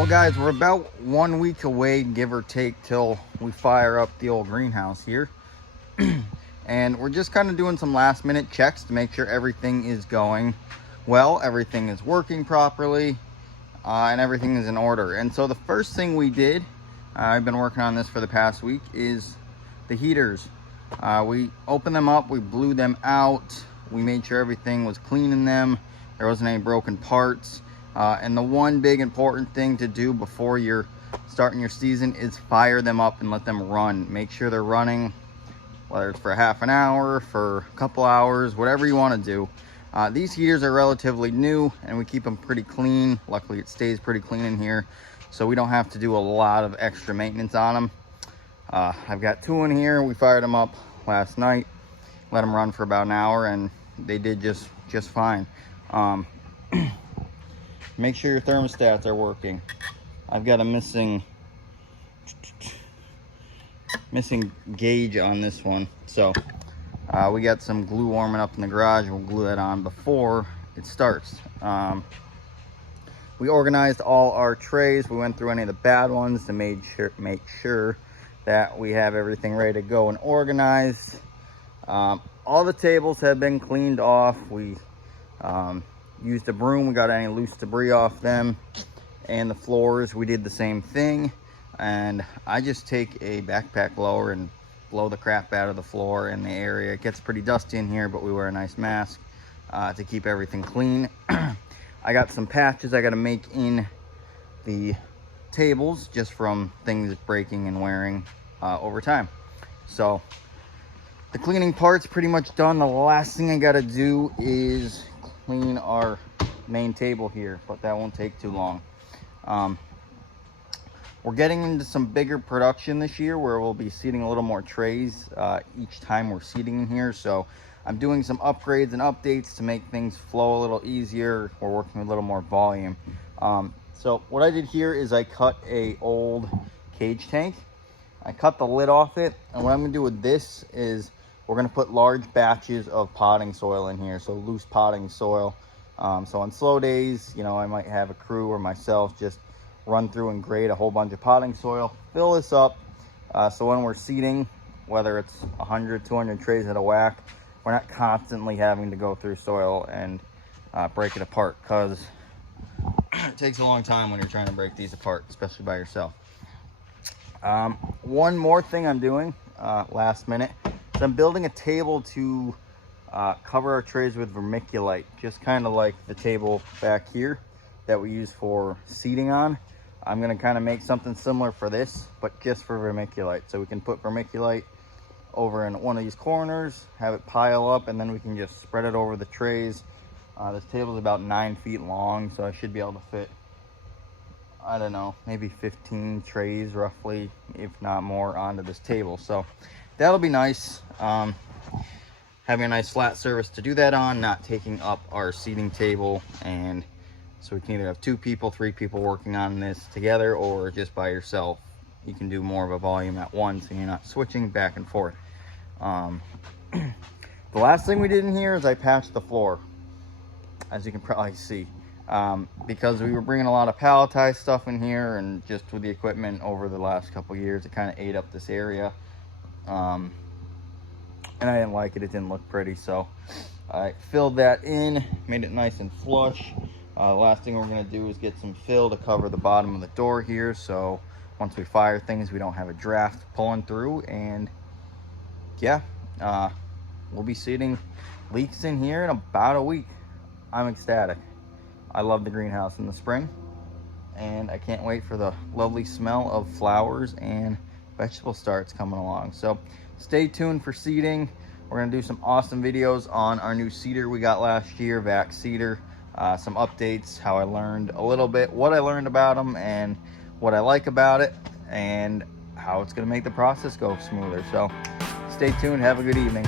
Well guys, we're about 1 week away, give or take, till we fire up the old greenhouse here. And we're just kind of doing some last minute checks to make sure everything is going well, everything is working properly, and everything is in order. And so the first thing we did, I've been working on this for the past week, is the heaters. We opened them up, we blew them out, we made sure everything was clean in them, there wasn't any broken parts. And the one big important thing to do before you're starting your season is fire them up and let them run. Make sure they're running, whether it's for half an hour, for a couple hours, whatever you want to do. These heaters are relatively new and we keep them pretty clean. Luckily it stays pretty clean in here, so we don't have to do a lot of extra maintenance on them. I've got two in here. We fired them up last night, let them run for about an hour, and they did just fine. Make sure your thermostats are working. I've got a missing gauge on this one, so we got some glue warming up in the garage. We'll glue that on before it starts. We organized all our trays. We went through any of the bad ones to make sure that we have everything ready to go and organized. All the tables have been cleaned off. We used a broom, we got any loose debris off them. And the floors, we did the same thing. And I just take a backpack blower and blow the crap out of the floor in the area. It gets pretty dusty in here, but we wear a nice mask to keep everything clean. I got some patches I got to make in the tables just from things breaking and wearing over time. So the cleaning part's pretty much done. The last thing I got to do is clean our main table here, but that won't take too long. We're getting into some bigger production this year where we'll be seating a little more trays each time we're seating in here. So I'm doing some upgrades and updates to make things flow a little easier. We're working with a little more volume. So what I did here is I cut a old cage tank. I cut the lid off it, and what I'm gonna do with this is we're gonna put large batches of potting soil in here, so loose potting soil. So on slow days, you know, I might have a crew or myself just run through and grade a whole bunch of potting soil, fill this up, so when we're seeding, whether it's 100, 200 trays at a whack, we're not constantly having to go through soil and break it apart, because it takes a long time when you're trying to break these apart, especially by yourself. One more thing I'm doing last minute. So I'm building a table to cover our trays with vermiculite, just kind of like the table back here that we use for seating on. I'm going to kind of make something similar for this, but just for vermiculite. So we can put vermiculite over in one of these corners, have it pile up, and then we can just spread it over the trays. This table is about 9 feet long, so I should be able to fit, I don't know, maybe 15 trays roughly, if not more, onto this table. So that'll be nice. Having a nice flat surface to do that on, not taking up our seating table, and so we can either have 2 people, 3 people working on this together, or just by yourself. You can do more of a volume at once and you're not switching back and forth. The last thing we did in here is I patched the floor, as you can probably see. Because we were bringing a lot of palletized stuff in here, and just with the equipment over the last couple years, it kind of ate up this area. And I didn't like it, it didn't look pretty, so I filled that in, made it nice and flush. The last thing we're going to do is get some fill to cover the bottom of the door here, so once we fire things we don't have a draft pulling through. And yeah, we'll be seating leeks in here in about a week. I'm ecstatic. I love the greenhouse in the spring, and I can't wait for the lovely smell of flowers and vegetable starts coming along. So stay tuned for seeding. We're gonna do some awesome videos on our new seeder we got last year, vac seeder. Some updates, how I learned a little bit, what I learned about them and what I like about it, and how it's gonna make the process go smoother. So stay tuned, have a good evening.